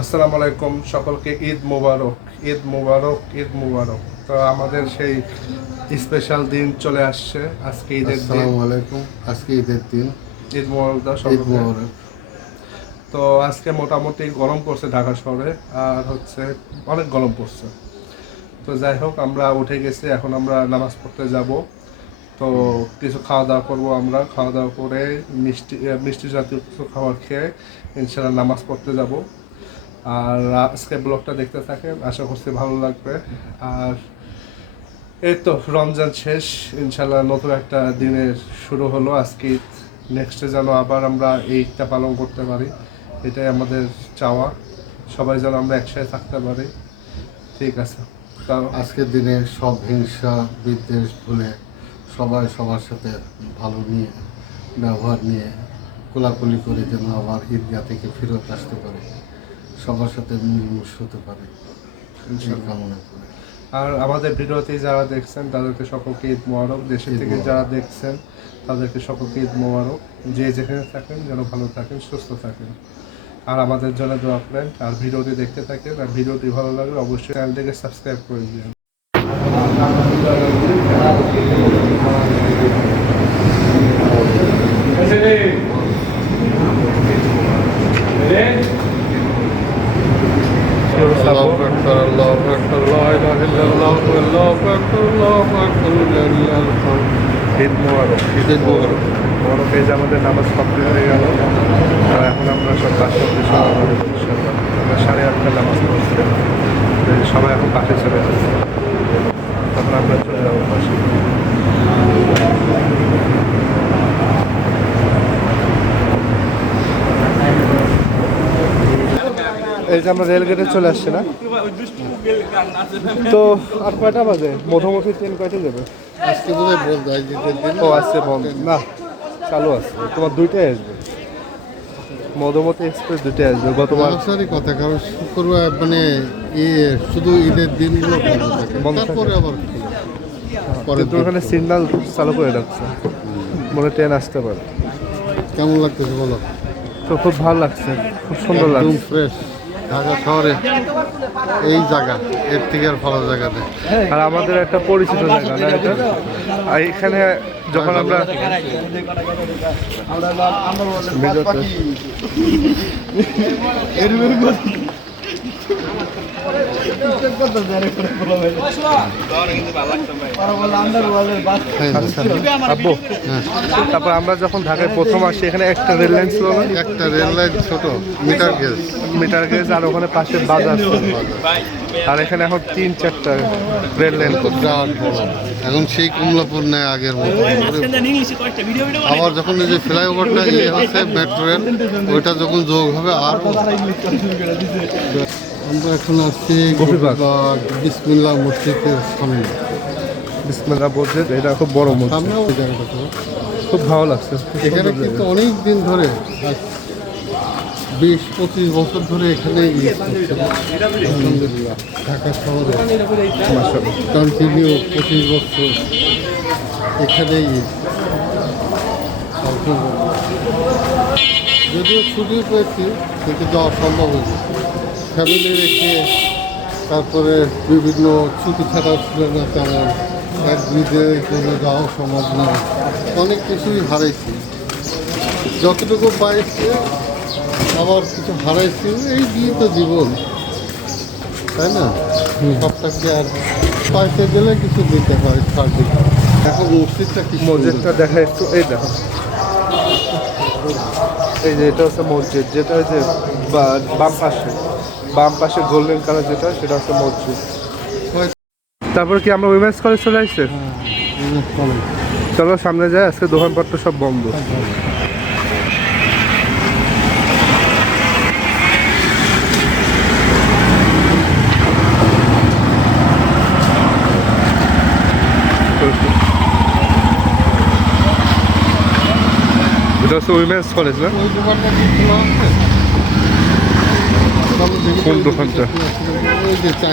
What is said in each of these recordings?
আসসালামু আলাইকুম সকলকে ঈদ মোবারক ঈদ মোবারক ঈদ মোবারক। তো আমাদের সেই স্পেশাল দিন চলে আসছে আজকে ঈদের দিন। আসসালামু আলাইকুম আজকে ঈদের দিন। ঈদ মোবারক দাও ঈদ। মোবারক। তো আজকে মোটামুটি গরম পড়ছে ঢাকা শহরে আর হচ্ছে অনেক গরম পড়ছে। তো যাই হোক আমরা উঠে গেছি এখন আমরা নামাজ পড়তে যাব। তো কিছু খাওয়া দাওয়া করব আমরা খাওয়া দাওয়া করে মিষ্টি মিষ্টি জাতীয় কিছু খাবার খেয়ে ইনশাল্লাহ নামাজ পড়তে যাব। আর আজকে ব্লগটা দেখতে থাকেন, আশা করছি ভালো লাগবে। আর এই তো রমজান শেষ, ইনশাল্লাহ নতুন একটা দিনের শুরু হলো। আজকে নেক্সটে যেন আবার আমরা এই ঈদটা পালন করতে পারি, এটাই আমাদের চাওয়া। সবাই যেন আমরা একসাথে থাকতে পারি। ঠিক আছে। তাও আজকের দিনে সব হিংসা, বিদ্বেষ ভুলে সবাই সবার সাথে ভালো নিয়ে, ব্যবহার নিয়ে কোলাকুলি করে যেন আবার ঈদগাহ থেকে ফেরত আসতে পারে। সবার সাথে মিলমিশ হতে পারে। কামনা করে। আর আমাদের ভিডিওতে যারা দেখছেন তাদেরকে সকলকে ঈদ মোবারক। দেশের থেকে যারা দেখছেন তাদেরকে সকলকে ঈদ মোবারক। যে যেখানে থাকেন যেন ভালো থাকেন সুস্থ থাকেন। আর আমাদের জন্য দোয়া করেন আর ভিডিওটি দেখতে থাকেন আর ভিডিওটি ভালো লাগলে অবশ্যই চ্যানেলটিকে সাবস্ক্রাইব করে দিন আল্লাহু আকবার আল্লাহু আকবার লা ইলাহা ইল্লাল্লাহু আল্লাহু আকবার আল্লাহু আকবার লিল্লাহিল হামদ ঈদ মোবারক ঈদ মোবারক। মোবারক এই যে আমাদের নামাজ কমপ্লিট হয়ে গেল আর এখন আমরা সব বাসা। আমরা সাড়ে আটটা নামাজ পড়ছি তো সবাই এখন পাশে চলে যাচ্ছে তখন আমরা চলে যাব পাশে এই যে আমরা রেলগেটে চলে আসছি না। তো আর কয়টা বাজে? মধুমতি ট্রেন কয়টা যাবে? আজকে বোধহয় বন্ধ দিন। ও আছে বন্ধ না চালু আছে। তোমার দুইটাই আসবে? মধুমতি এক্সপ্রেস দুইটাই আসবে গতবার সরাসরি কথা কারণ শুক্রবার মানে শুধু ঈদের দিনগুলো বন্ধ থাকে। তারপরে আবার খোলে। পরের ওখানে সিগন্যাল চালু করে রাখছে। মনে ট্রেন আসতে পারে। কেমন লাগতেছে বলো? তো খুব ভালো লাগছে খুব সুন্দর লাগছে। ফ্রেশ ঢাকা শহরে এই জায়গা এর থেকে আর ভালো জায়গাতে। আর আমাদের একটা পরিচিত জায়গা না এটা? আর এখানে যখন আমরা আমরা তারপর আমরা যখন ঢাকায় প্রথম আসি এখানে একটা রেল লাইন ছিল না? একটা রেল লাইন ছোট মিটার গেজ। মিটার গেজ আর ওখানে পাশে বাজার আর এখানে এখন তিন চারটা রেল লাইন বিরাট বড়। এখন সেই কমলাপুর নেয় আগের মতো। আবার যখন এই যে ফ্লাইওভারটা ইয়ে হচ্ছে মেট্রো রেল ওইটা যখন যোগ হবে আর আমরা এখন আসছি গোপীবাগ। গোপীবাগ বিসমিল্লা মসজিদের সামনে। বিসমিল্লাহ বলছে এটা খুব বড় মসজিদ। সামনে ওই জায়গাটা খুব ভালো লাগছে। এখানে কিন্তু অনেক দিন ধরে বিশ পঁচিশ বছর ধরে এখানে। আলহামদুলিল্লাহ ঢাকা শহরে। কন্টিনিউ পঁচিশ বছর এখানেই যদিও ছুটি পেয়েছি কিন্তু যাওয়া সম্ভব হয়েছে ফ্যামিলি রেখে তারপরে বিভিন্ন ছুটি ছাড়া ছিল না তেমন। এক ব্রিজে জন্য যাওয়া সম্ভব না। অনেক কিছুই হারাইছি। যতটুকু পাইছি আবার কিছু হারাইছি এই দিয়ে তো জীবন। তাই না? সবটাকে আর পাইতে গেলে কিছু দিতে হয় দিতে এখন মসজিদটা কি মসজিদটা দেখা একটু এই দেখো। এই যে এটা হচ্ছে মসজিদ যেটা হচ্ছে বাম পাশে। বাম পাশে গোল্ডেন কালার যেটা সেটা হচ্ছে মসজিদ হয়- তারপর কি আমরা উইমেন্স কলেজ চলে আসছে? চলো। চলো সামনে যাই আজকে দোকানপত্র সব বন্ধ। এটা হচ্ছে উইমেন্স কলেজ না ওই দোকানটা কি খোলা আছে? চলো দেখি কোন দোকানটা?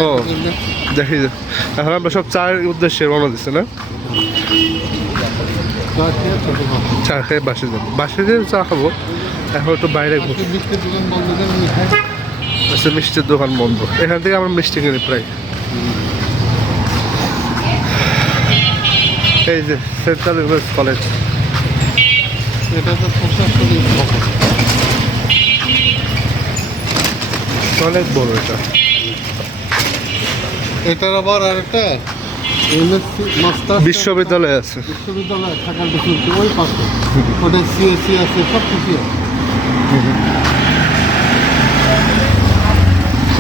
ও। দেখি। এখন আমরা সব চায়ের উদ্দেশ্যে রওনা দিচ্ছি, না? চা খেয়ে বাসে যাব। বাসে যেয়ে চা খাব, এখন একটু বাইরে মিঠাই আচ্ছা মিষ্টির দোকান বন্ধ। এখান থেকে আমরা মিষ্টি কিনি প্রায়। এই যে, সেন্ট্রাল কলেজ। এটা তো অনেক বড় এটা। এটার আবার আরেকটা এমএসসি মাস্টার বিশ্ববিদ্যালয় আছে। বিশ্ববিদ্যালয় থাকার বিশ্ববিদ্যালয় ওই পাশে। ওটা সিএসসি আছে সব কিছু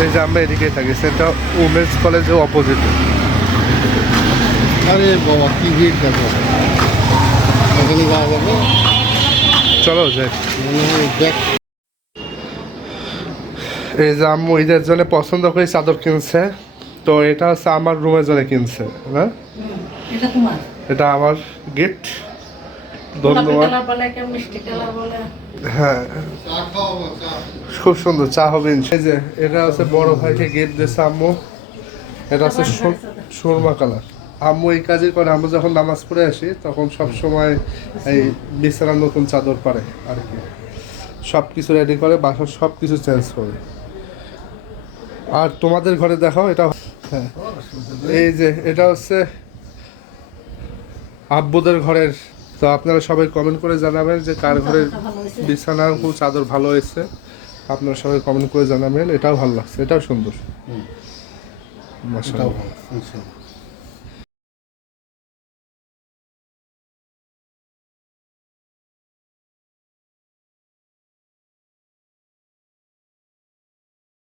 এই যে আমরা এদিকেই থাকি সেটা উমেন্স কলেজের অপোজিটে আরে বাবা কি ভিড় দেখো। এখানে যাওয়া যাবে? চলো যাই। দেখ। এই যে আম্মু ঈদের জন্য পছন্দ করে চাদর কিনছে। তো এটা হচ্ছে আমার রুমের জন্য কিনছে হ্যাঁ এটা আমার গিফট ধন্যবাদ। হ্যাঁ। খুব সুন্দর চা হবে এই যে এটা হচ্ছে বড় ভাইকে গিফট দিয়েছে আম্মু। এটা হচ্ছে সুর- সুরমা কালার। আম্মু এই কাজই করে আম্মু যখন নামাজ পড়ে আসি তখন সব সময় এই বিছানার নতুন চাদর পারে আর কি। সব কিছু রেডি করে বাসার সব কিছু চেঞ্জ করে। আর তোমাদের ঘরে দেখাও এটা হ্যাঁ। এই যে এটা হচ্ছে আব্বুদের ঘরের। তো আপনারা সবাই কমেন্ট করে জানাবেন যে কার ঘরের বিছানা বিছানার খুব চাদর ভালো হয়েছে। আপনারা সবাই কমেন্ট করে জানাবেন এটাও ভালো লাগছে এটাও সুন্দর। ভালো।